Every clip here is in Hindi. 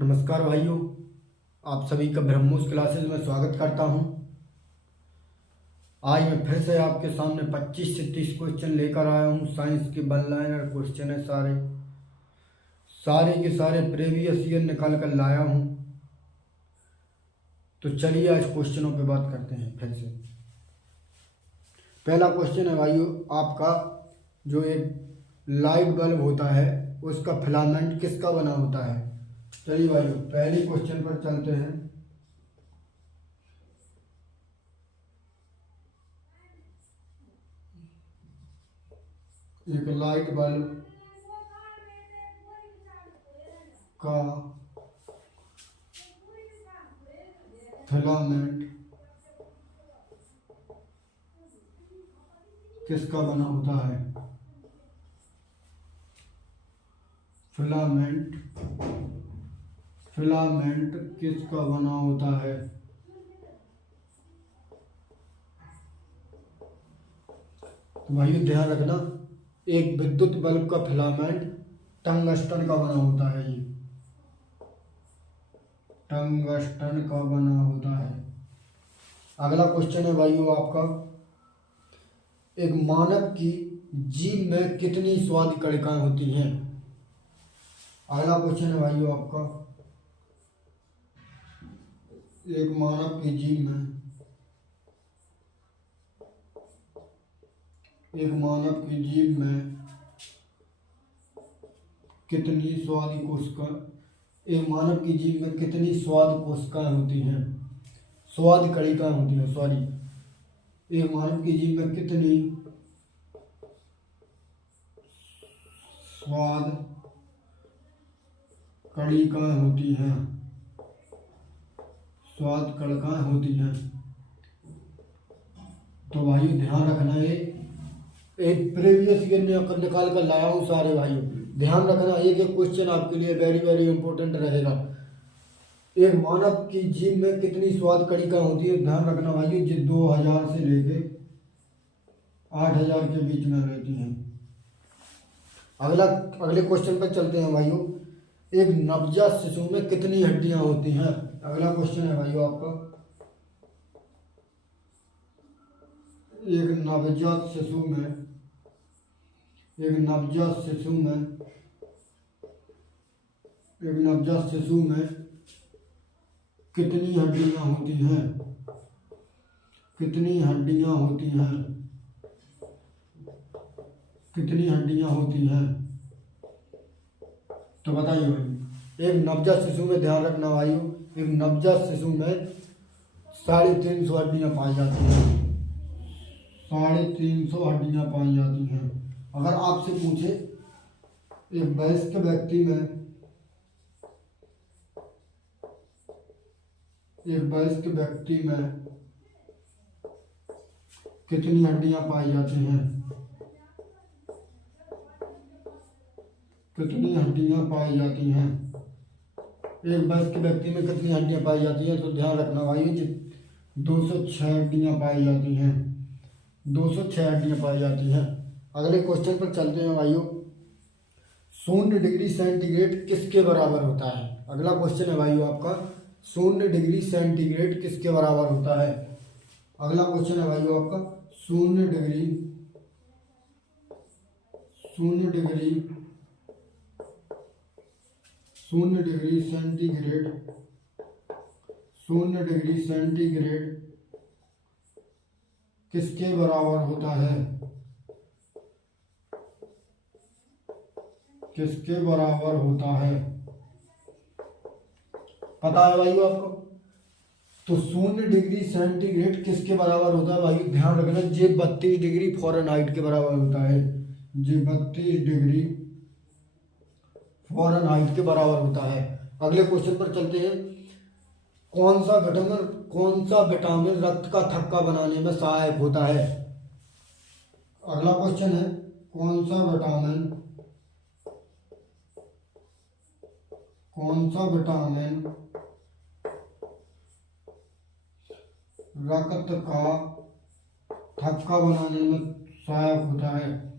नमस्कार भाइयों, आप सभी का ब्रह्मोस क्लासेस में स्वागत करता हूं। आज मैं फिर से आपके सामने 25 से 30 क्वेश्चन लेकर आया हूं। साइंस के वन लाइनर क्वेश्चन है, सारे के सारे प्रीवियस ईयर निकाल कर लाया हूं। तो चलिए आज क्वेश्चनों पे बात करते हैं फिर से। पहला क्वेश्चन है भाइयों आपका, जो एक लाइट बल्ब होता है उसका फिलामेंट किसका बना होता है। चलिए भाइयों पहले क्वेश्चन पर चलते हैं। एक लाइट बल्ब का फिलामेंट किसका बना होता है। फिलामेंट किसका बना होता है। तो भाइयों ध्यान रखना, एक विद्युत बल्ब का फिलामेंट टंगस्टन का बना होता है। ये टंगस्टन का बना होता है। अगला क्वेश्चन है भाइयों आपका, एक मानव की जीभ में कितनी स्वाद कणिकाएं होती हैं। अगला क्वेश्चन है भाइयों आपका, एक मानव की जीभ में कितनी स्वाद कोशिकाएं होती हैं, स्वाद कणिकाएं होती हैं। एक मानव की जीभ में कितनी स्वाद कणिकाएं होती हैं। तो भाइयों ध्यान रखना, है एक प्रीवियस ईयर में निकाल कर लाया हूँ सारे भाइयों। ध्यान रखना, एक एक क्वेश्चन आपके लिए वेरी वेरी इंपॉर्टेंट रहेगा। एक मानव की जीभ में कितनी स्वाद कणिकाएं होती है, ध्यान रखना भाइयों, जी 2000 से लेके 8000 के बीच में रहती हैं। अगले क्वेश्चन पर चलते हैं भाइयों, एक नवजात शिशु में कितनी हड्डियां होती हैं। अगला क्वेश्चन है भाइयों आपका, एक नवजात शिशु में कितनी हड्डियां होती हैं। कितनी हड्डियां होती हैं तो बताइए भाई। एक नवजात शिशु में, ध्यान रखना भाइयों, एक नवजात शिशु में 350 हड्डियां पाई जाती हैं। 350 हड्डियां पाई जाती हैं। अगर आपसे पूछे एक वयस्क व्यक्ति में कितनी हड्डियां पाई जाती हैं, एक वयस्क व्यक्ति में कितनी हड्डियां पाई जाती हैं। तो ध्यान रखना भाई, 206 हड्डियां पाई जाती हैं। 206 हड्डियां पाई जाती हैं। अगले क्वेश्चन पर चलते हैं भाइयों, 0 डिग्री सेंटीग्रेड किसके बराबर होता है। अगला क्वेश्चन है भाइयों आपका, 0 डिग्री सेंटीग्रेड किसके बराबर होता है। अगला क्वेश्चन है भाइयों आपका, 0 डिग्री सेंटीग्रेड किसके बराबर होता है। पता है भाइयों आपको। तो 0 डिग्री सेंटीग्रेड किसके बराबर होता है भाइयों, ध्यान रखना, जे 32 डिग्री फ़ारेनहाइट के बराबर होता है। जे 32 डिग्री फ़ारेनहाइट के बराबर होता है। अगले क्वेश्चन पर चलते हैं, कौन सा विटामिन रक्त का थक्का बनाने में सहायक होता है। अगला क्वेश्चन है, कौन सा विटामिन रक्त का थक्का बनाने में सहायक होता है।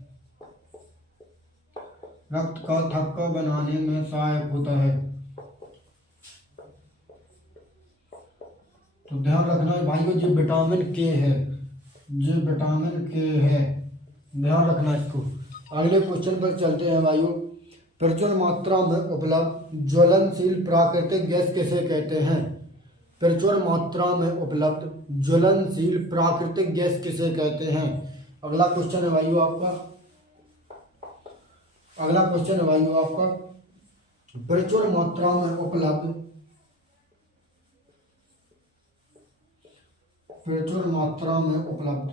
रक्त का थक्का बनाने में सहायक होता है। तो ध्यान रखना है भाइयों, जो विटामिन के है, जो विटामिन के है, ध्यान रखना इसको। अगले क्वेश्चन पर चलते हैं भाइयों। प्रचुर मात्रा में उपलब्ध ज्वलनशील प्राकृतिक गैस किसे कहते हैं? प्रचुर मात्रा में उपलब्ध ज्वलनशील प्राकृतिक गैस किसे कहते हैं? अगला क्वेश्चन है भाइयों आपका, अगला क्वेश्चन है भाइयों आपका, प्रचुर मात्रा में उपलब्ध, प्रचुर मात्रा में उपलब्ध,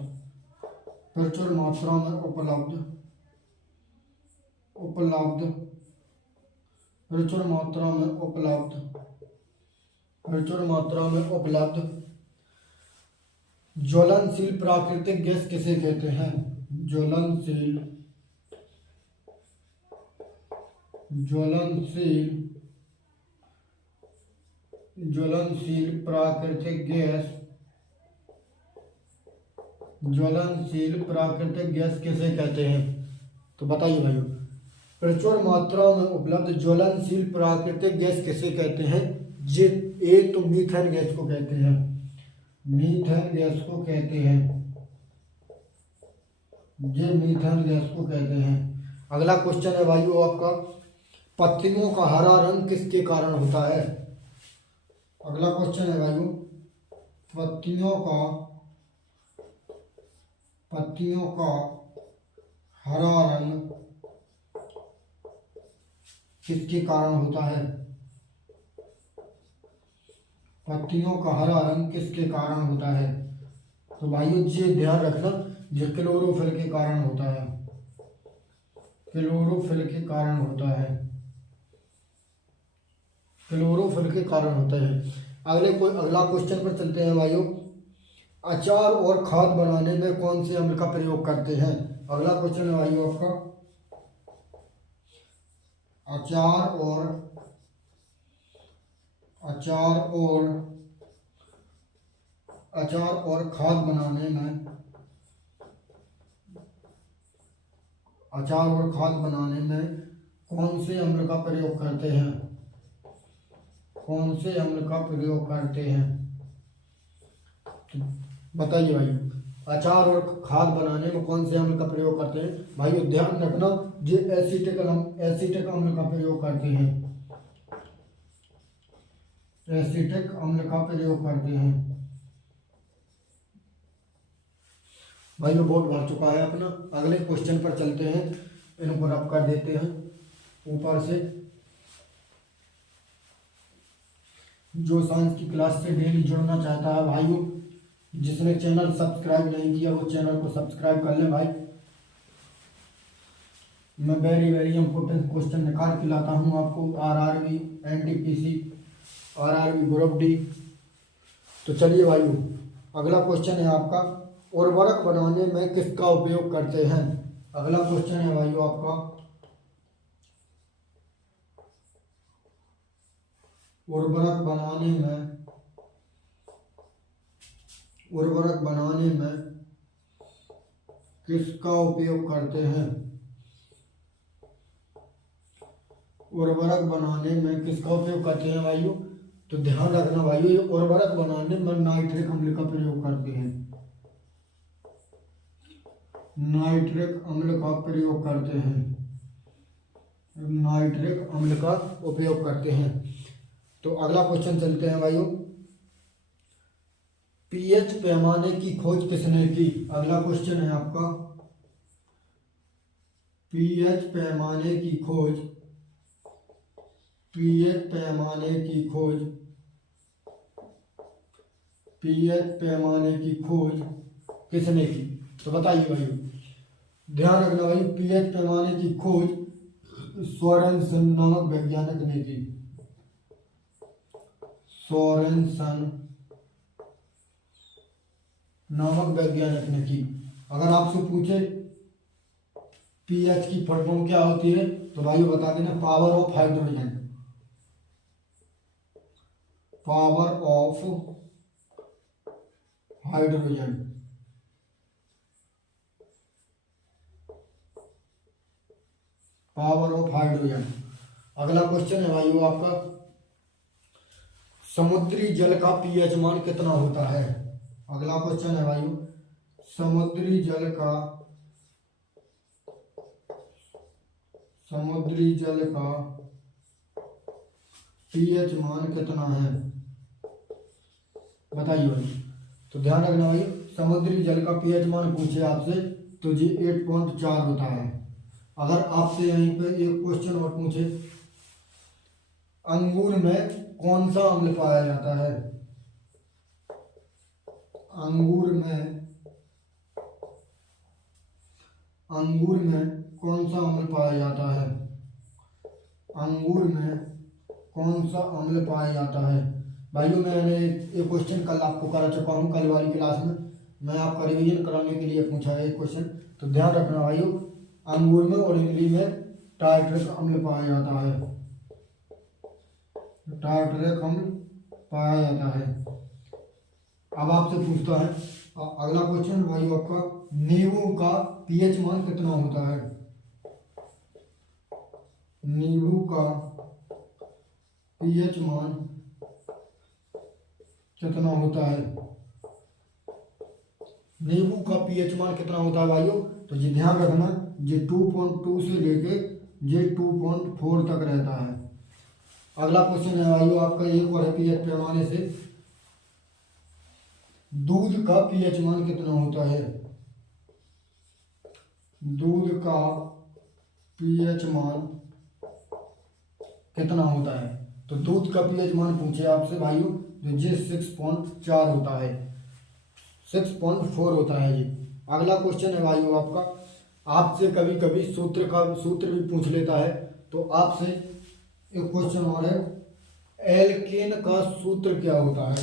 प्रचुर मात्रा में उपलब्ध, उपलब्ध, प्रचुर मात्रा में उपलब्ध, प्रचुर मात्रा में उपलब्ध ज्वलनशील प्राकृतिक गैस किसे कहते हैं? ज्वलनशील, ज्वलनशील, ज्वलनशील प्राकृतिक गैस, ज्वलनशील प्राकृतिक गैस किसे कहते हैं? तो बताइए भाइयों, प्रचुर मात्रा में उपलब्ध ज्वलनशील प्राकृतिक गैस किसे कहते हैं? जे ए तो मीथेन गैस को कहते हैं, मीथेन गैस को कहते हैं, ये मीथेन गैस को कहते हैं। अगला क्वेश्चन है भाइयों आपका, पत्तियों का हरा रंग किसके कारण होता है? अगला क्वेश्चन है भाइयों, पत्तियों का, पत्तियों का हरा रंग किसके कारण होता है? पत्तियों का हरा रंग किसके कारण होता है? तो भाइयों ये ध्यान रखना, ये क्लोरोफिल के कारण होता है, क्लोरोफिल के कारण होता है, क्लोरोफिल के कारण होता है। अगला क्वेश्चन पर चलते हैं भाइयों। अचार और खाद बनाने में कौन से अम्ल का प्रयोग करते हैं? अगला क्वेश्चन है भाइयों आपका, अचार और, अचार और, अचार और खाद बनाने में, अचार और खाद बनाने में कौन से अम्ल का प्रयोग करते हैं? कौन से अम्ल का प्रयोग करते हैं? तो बताइए भाइयों, अचार और खाद बनाने में कौन से अम्ल का प्रयोग करते हैं? भाइयों ध्यान रखना, ये एसिटिक अम्ल का प्रयोग करते हैं, एसिटिक अम्ल का प्रयोग करते हैं। भाइयों बोर्ड भर चुका है अपना। अगले क्वेश्चन पर चलते हैं, इनको रब कर देते हैं ऊपर से। जो साइंस की क्लास से डेली जुड़ना चाहता है भाइयों, जिसने चैनल सब्सक्राइब नहीं किया वो चैनल को सब्सक्राइब कर ले भाई। मैं वेरी वेरी इंपॉर्टेंट क्वेश्चन निकाल के लाता हूँ आपको, RRB, NTPC, RRB group D. तो चलिए भाइयों, अगला क्वेश्चन है आपका, उर्वरक बनाने में किसका उपयोग करते हैं? अगला क्वेश्चन है भाइयों आपका, उर्वरक बनाने में, उर्वरक बनाने में किसका उपयोग करते हैं? उर्वरक बनाने में किसका उपयोग करते हैं भाइयों? तो ध्यान रखना भाइयों, ये उर्वरक बनाने में नाइट्रिक अम्ल का प्रयोग करते हैं, नाइट्रिक अम्ल का प्रयोग करते हैं, नाइट्रिक अम्ल का उपयोग करते हैं। तो अगला क्वेश्चन चलते हैं भाइयों, पीएच पैमाने की खोज किसने की? अगला क्वेश्चन है आपका, पीएच पैमाने की खोज, पीएच पैमाने की खोज, पीएच पैमाने की खोज किसने की? तो बताइए भाइयों, ध्यान रखना भाई, पीएच पैमाने की खोज सोरेनसन नामक वैज्ञानिक ने की, सोरेनसन नामक वैज्ञानिक ने की। अगर आपसे पूछे पीएच की फुल फॉर्म क्या होती है, तो भाई बता देना, power of hydrogen, power of hydrogen. Power of hydrogen. अगला क्वेश्चन है भाइयों आपका, समुद्री जल का पीएच मान कितना होता है। अगला क्वेश्चन है भाइयों, समुद्री जल का पीएच मान कितना है, बताइए भाई। तो ध्यान रखना भाई, समुद्री जल का पीएच मान पूछे आपसे तो जी 8.4 होता है। अगर आपसे यहीं पे एक क्वेश्चन और पूछे, अंगूर में कौन सा अम्ल पाया जाता है, अंगूर में कौन सा अम्ल पाया जाता है, अंगूर में कौन सा अम्ल पाया जाता है। भाइयों मैंने एक क्वेश्चन कल आपको करा चुका हूँ, कल वाली क्लास में मैं आपका रिवीजन कराने के लिए पूछा है एक क्वेश्चन। तो ध्यान रखना भाइयों, अंगूर में और इमली में टार्टरिक अम्ल पाया जाता है, टार्टरिक अम्ल पाया जाता है। अब आपसे पूछता है अगला क्वेश्चन भाइयों आपका, नींबू का पीएच मान कितना होता है, नींबू का पीएच मान कितना होता है, नींबू का पीएच मान कितना होता है भाइयों। तो ये ध्यान रखना, ये 2.2 से लेके ये 2.4 तक रहता है। अगला क्वेश्चन है भाइयों आपका एक और है पीएच पैमाने से, दूध का पीएच मान कितना होता है, दूध का पीएच मान कितना होता है। तो दूध का पीएच मान पूछे आपसे भाइयों तो ये 6.4 होता है, 6.4 होता है जी। अगला क्वेश्चन है भाइयों आपका, आपसे कभी कभी सूत्र भी पूछ लेता है। तो आपसे एक क्वेश्चन और है, एल्केन का सूत्र क्या होता है,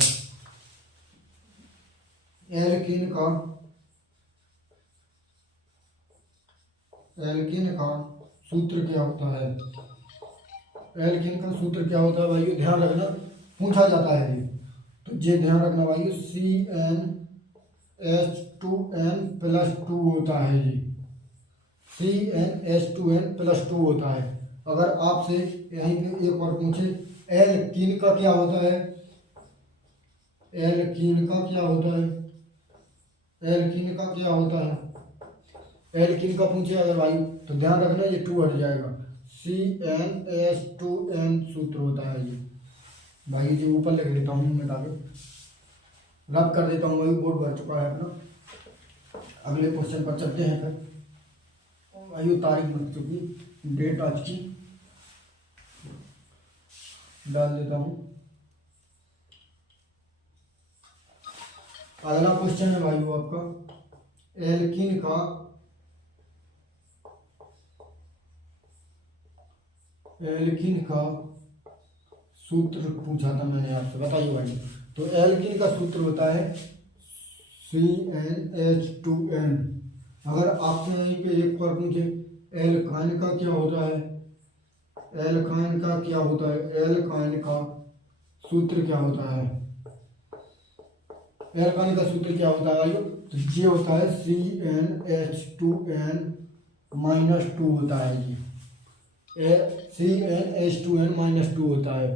एल्केन का सूत्र क्या होता है, एल्केन का सूत्र क्या होता है भाइयों, ध्यान रखना पूछा जाता है ये। तो ये ध्यान रखना भाइयों, CnH2n+2 होता है जी, CnH2n+2 होता है। अगर आपसे यहीं पे एक और पूछे, एल्कीन का क्या होता है, एल्कीन का क्या होता है, एल्कीन का क्या होता है, एल्कीन का पूछे अगर भाई तो ध्यान रखना ये 2 हट जाएगा, CnH2n सूत्र होता है ये भाई। जी ऊपर लिख लेता हूँ मिटा के, रब कर देता हूँ भाई, बोर्ड भर चुका है अपना। अगले क्वेश्चन पर चलते हैं फिर भाई, तारीख बन चुकी, डेट आज की डाल देता हूँ। अगला क्वेश्चन है भाई आपका, एल्कीन का सूत्र पूछा था मैंने आपसे, बताइए भाई। तो एल्कीन का सूत्र होता है CnH2n। अगर आपसे यहीं पे एक और पूछे, एल्काइन का क्या होता है, एल्काइन का क्या होता है, एल्काइन का सूत्र क्या होता है, एल्काइन का सूत्र क्या होता है भाइयों। तो ये होता है CnH2n-2 होता है जी, CnH2n-2 होता है।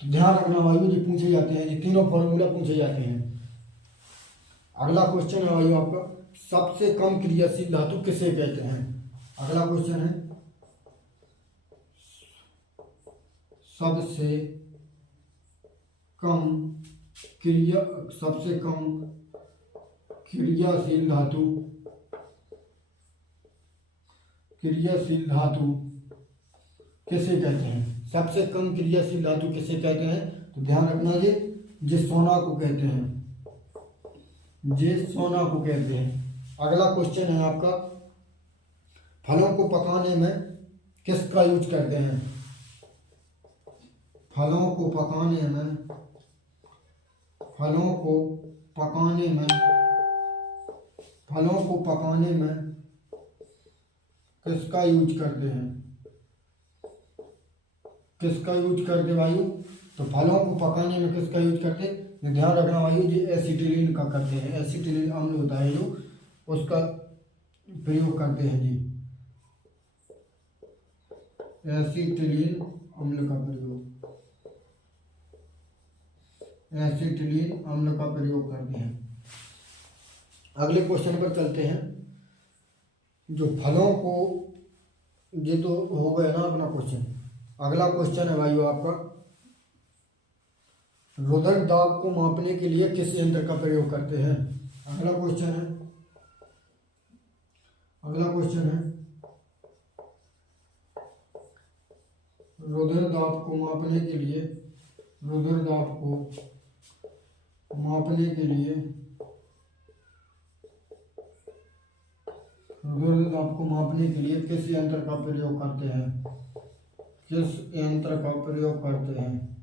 तो ध्यान रखना भाइयों, ये पूछे जाते हैं, ये तीनों फॉर्मूला पूछे जाते हैं। अगला क्वेश्चन है भाइयों आपका, सबसे कम क्रियाशील धातु किसे कहते हैं। अगला क्वेश्चन है, सबसे कम क्रियाशील धातु किसे कहते हैं, सबसे कम क्रियाशील धातु किसे कहते हैं। तो ध्यान रखना ये सोना को कहते हैं, ये सोना को कहते हैं। अगला क्वेश्चन है आपका, फलों को पकाने में किसका यूज करते हैं, फलों को पकाने में किसका यूज करते हैं, किसका यूज करते भाई। तो फलों को पकाने में किसका यूज करते, ध्यान रखना भाई, ये एसिटिलीन का करते हैं, एसिटिलीन अम्ल होता है जो उसका प्रयोग करते हैं जी, एसिटिलीन अम्ल का प्रयोग। एसिटिलीन अम्ल का प्रयोग करते हैं। अगले क्वेश्चन पर चलते हैं। जो फलों को, ये तो हो गया ना अपना क्वेश्चन। अगला क्वेश्चन है भाइयों आपका, रुधिर दाब को मापने के लिए किस यंत्र का प्रयोग करते हैं। अगला क्वेश्चन है, रुधिर दाब को मापने के लिए, रुधिर दाब को मापने के लिए, रुधिर दाब को मापने के लिए किस यंत्र का प्रयोग करते हैं, किस यंत्र का प्रयोग करते हैं।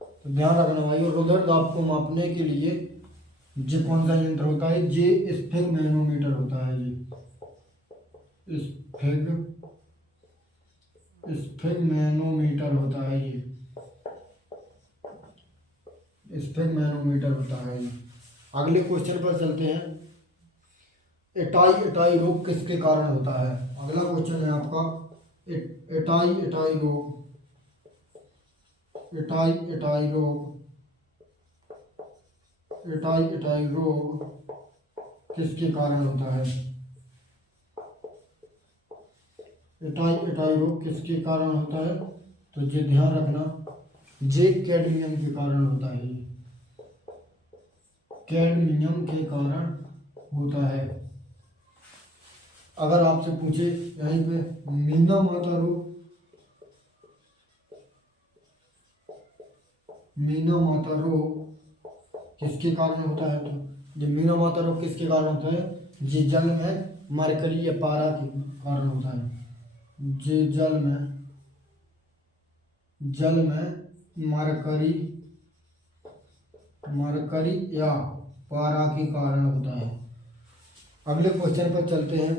तो ध्यान रखना भाइयों, रुधिर दाब को मापने के लिए ये कौन सा यंत्र होता है, ये स्फिग्मैनोमीटर होता है। ये स्फिग्मैनोमीटर होता है, ये स्फिग्मैनोमीटर होता है। अगले क्वेश्चन पर चलते हैं। एटाई रोग किसके कारण होता है। अगला क्वेश्चन है आपका, एटाई रोग किसके कारण होता है। एटाई रोग किसके कारण होता है, तो ये ध्यान रखना, ये कैडमियम के कारण होता है। कैडमियम के कारण होता है। अगर आपसे पूछे यहीं पे मीना माता रोग, किसके कारण होता है, तो ये मीना माता रोग किसके कारण होता है, ये जल में मरकरी या पारा के कारण होता है। ये जल में मरकरी या पारा के कारण होता है। अगले क्वेश्चन पर चलते हैं।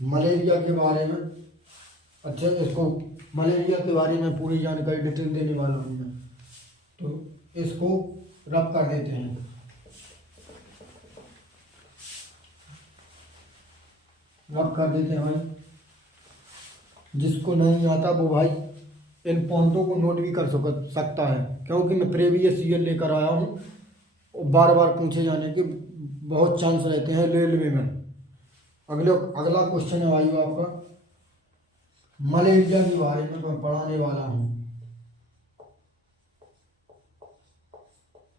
मलेरिया के बारे में, अच्छा इसको मलेरिया के बारे में पूरी जानकारी डिटेल देने वाला हूँ मैं, तो इसको रब कर देते हैं। भाई, जिसको नहीं आता वो भाई इन पॉइंटों को नोट भी कर सकता है, क्योंकि मैं प्रीवियस ईयर लेकर आया हूँ और बार बार पूछे जाने के बहुत चांस रहते हैं रेलवे में। अगला क्वेश्चन है भाई आपका, मलेरिया के बारे में मैं पढ़ाने वाला हूँ।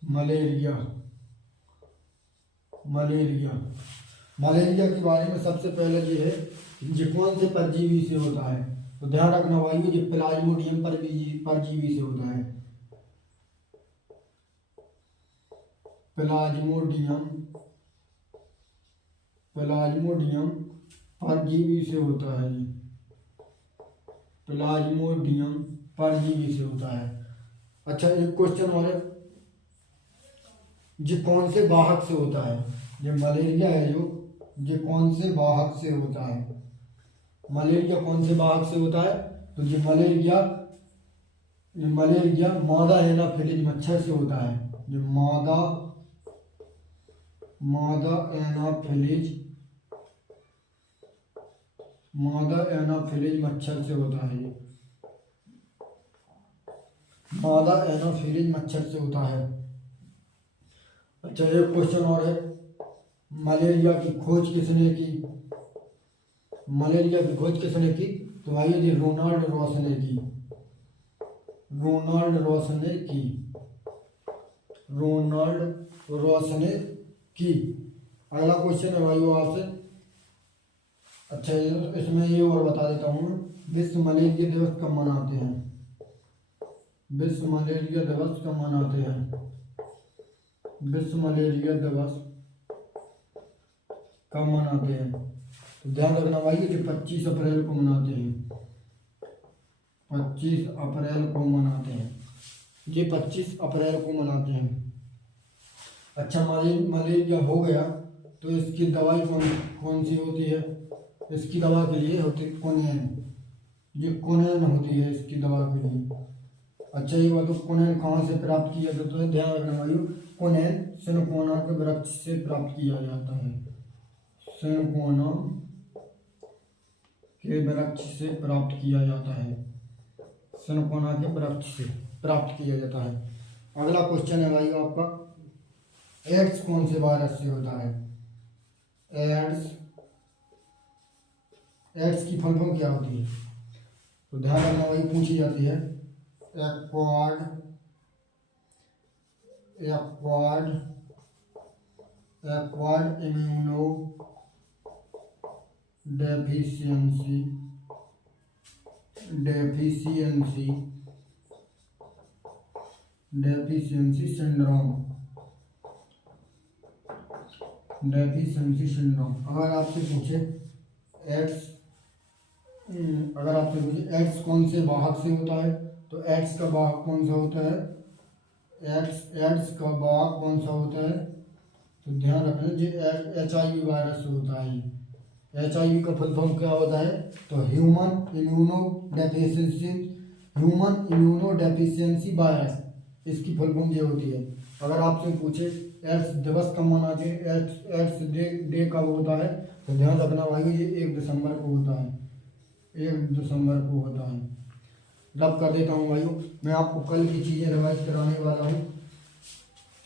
मलेरिया के बारे में सबसे पहले ये है, ये कौन से परजीवी से होता है। तो ध्यान रखना भाई, ये प्लाज्मोडियम परजीवी से होता है। प्लाज्मोडियम परजीवी से होता है। ये प्लाज्मोडियम परजीवी से होता है। अच्छा एक क्वेश्चन और है, ये कौन से वाहक से होता है। ये मलेरिया है जो, ये कौन से वाहक से होता है। मलेरिया कौन से वाहक से होता है, तो ये मलेरिया मादा एनाफिलिज मच्छर से होता है। ये मादा एनाफिलिज मच्छर से होता है। ये मादा एनाफिलिज मच्छर से होता है। अच्छा एक क्वेश्चन और है, मलेरिया की खोज किसने की। तो भाई ये रोनाल्ड रोसने की। अगला क्वेश्चन है भाई आपसे, अच्छा इसमें ये और बता देता हूँ, विश्व मलेरिया दिवस कब मनाते हैं। विश्व मलेरिया दिवस कब मनाते हैं, तो ध्यान रखना भाई, ये 25 अप्रैल को मनाते हैं। 25 अप्रैल को मनाते हैं। अच्छा मलेरिया हो गया, तो इसकी दवाई कौन सी होती है। इसकी दवा के लिए होती कोनेन, ये कोनेन होती है इसकी दवा के लिए। अच्छा ये बात, कोनेन कहाँ से प्राप्त किया जाता है, ध्यान रखना भाई, कोनेन सिनकोना के वृक्ष से प्राप्त किया जाता है। सिनकोना के वृक्ष से प्राप्त किया जाता है। अगला क्वेश्चन है भाई आपका, एड्स कौन से वायरस से होता है? एड्स, एड्स की फुल फॉर्म क्या होती है? तो ध्यान रखना भाई, पूछी जाती है। Acquired, acquired, acquired immuno deficiency, deficiency, deficiency syndrome, deficiency syndrome. अगर आपसे पूछे एड्स, अगर आपसे पूछे एड्स कौन से वाहक से होता है, तो एड्स का वाहक कौन सा होता है? एड्स का वाहक कौन सा होता है? तो ध्यान रखना, जो HIV वायरस से होता है। HIV का फुल फॉर्म क्या होता है? तो human immuno deficiency, human immuno deficiency virus, इसकी फुल फॉर्म ये होती है। अगर आपसे पूछे एड्स दिवस कब मनाते हैं, एड्स डे कब होता है, तो ध्यान रखना भाई ये 1 दिसंबर को होता है, 1 दिसंबर को होता है। रब कर देता हूँ भाइयों, मैं आपको कल की चीज़ें रिवाइज कराने वाला हूँ।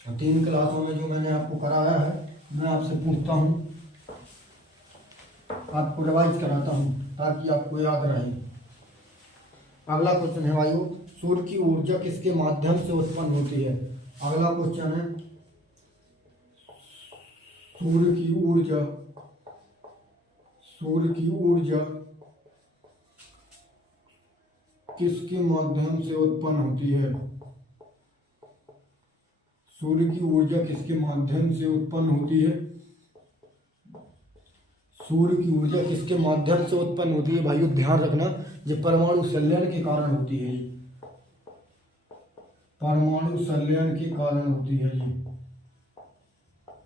3 क्लासों में जो मैंने आपको कराया है, मैं आपसे पूछता हूँ, आपको रिवाइज कराता हूँ ताकि आपको याद रहे। अगला क्वेश्चन है भाइयों, सूर्य की ऊर्जा किसके माध्यम से उत्पन्न होती है? अगला क्वेश्चन है, सूर्य की ऊर्जा, सूर्य की ऊर्जा किसके माध्यम से उत्पन्न होती है? सूर्य की ऊर्जा किसके माध्यम से उत्पन्न होती है? सूर्य की ऊर्जा किसके माध्यम से उत्पन्न होती है भाइयों? ध्यान रखना, ये परमाणु संलयन के कारण होती है, परमाणु संलयन के कारण होती है, ये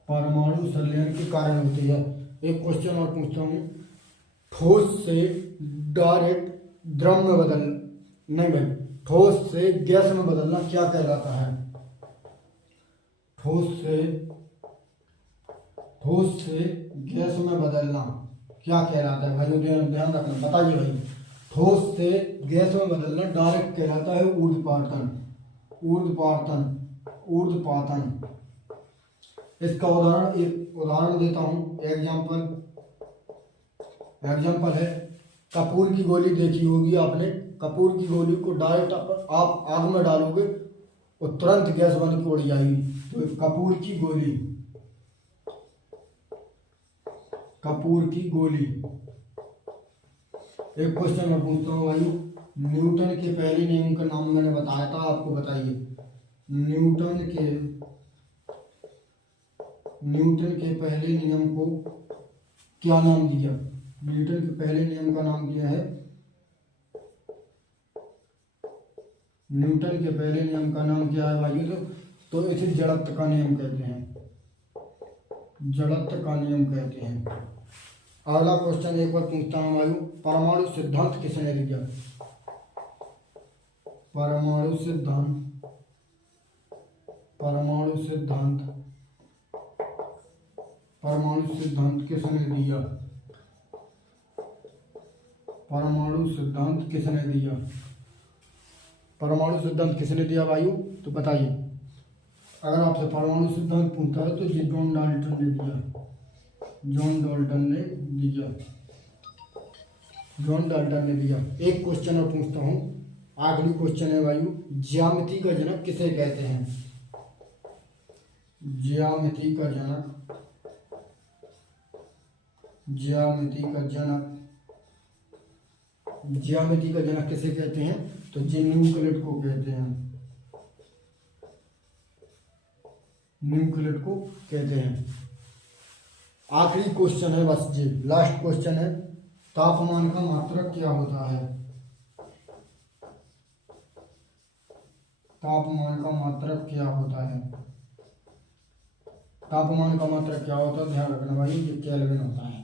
परमाणु संलयन के कारण होती है। एक क्वेश्चन और पूछता हूँ, ठोस से डायरेक्ट द्रव में बदल, नहीं भाई, ठोस से गैस में बदलना क्या कहलाता है? ठोस से गैस में बदलना क्या कहलाता है भाई? ध्यान रखना, बताइए भाई। ठोस से गैस में बदलना डायरेक्ट कहलाता है ऊर्ध्वपातन, ऊर्ध्वपातन, ऊर्ध्वपातन। इसका उदाहरण, एक उदाहरण देता हूँ, एग्जाम्पल है, कपूर की गोली देखी होगी आपने। कपूर की गोली को डायरेक्ट आप आग में डालोगे और तुरंत गैस बन के उड़ जाएगी। तो कपूर की गोली, कपूर की गोली। एक क्वेश्चन मैं पूछता हूँ भाई, न्यूटन के पहले नियम का नाम मैंने बताया था, आपको बताइए। न्यूटन के पहले नियम को क्या नाम दिया? न्यूटन के पहले नियम का नाम दिया है, न्यूटन के पहले नियम का नाम क्या है भाई? तो इसे जड़त्व का नियम कहते हैं, जड़त्व का नियम कहते हैं। अगला क्वेश्चन एक बार पूछता हूँ भाई, परमाणु सिद्धांत किसने दिया? परमाणु सिद्धांत, परमाणु सिद्धांत, परमाणु सिद्धांत किसने दिया? परमाणु सिद्धांत किसने दिया? परमाणु सिद्धांत किसने दिया भाइयों? तो बताइए। अगर आपसे परमाणु सिद्धांत पूछता है तो ये जॉन डाल्टन ने दिया, जॉन डाल्टन ने दिया, जॉन डाल्टन ने दिया। एक क्वेश्चन और पूछता हूँ, आखिरी क्वेश्चन है भाइयों, ज्यामिति का जनक किसे कहते हैं? ज्यामिति का जनक, ज्यामिति का जनक, ज्यामिति का जनक किसे कहते हैं? तो न्यूक्लिड को कहते हैं, न्यूक्लिड को कहते हैं। आखिरी क्वेश्चन है बस, जी लास्ट क्वेश्चन है, तापमान का मात्रक क्या होता है? तापमान का मात्रक क्या होता है? तापमान का मात्रक क्या होता है? ध्यान रखना भाई, ये केल्विन होता है।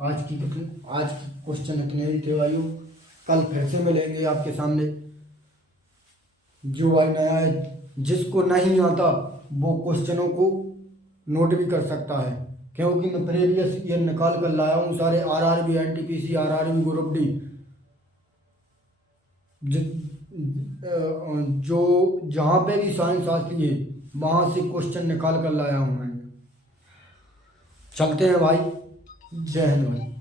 आज की क्वेश्चन इतने ही थे भाइयों। कल फिर से मिलेंगे आपके सामने। जो भाई नया है, जिसको नहीं आता वो क्वेश्चनों को नोट भी कर सकता है, क्योंकि मैं प्रीवियस ईयर निकाल कर लाया हूँ सारे, RRB, NTPC, RRB, group D, जो जहाँ पे भी साइंस आती है वहाँ से क्वेश्चन निकाल कर लाया हूँ मैं। चलते हैं भाई, जय हिंद भाई।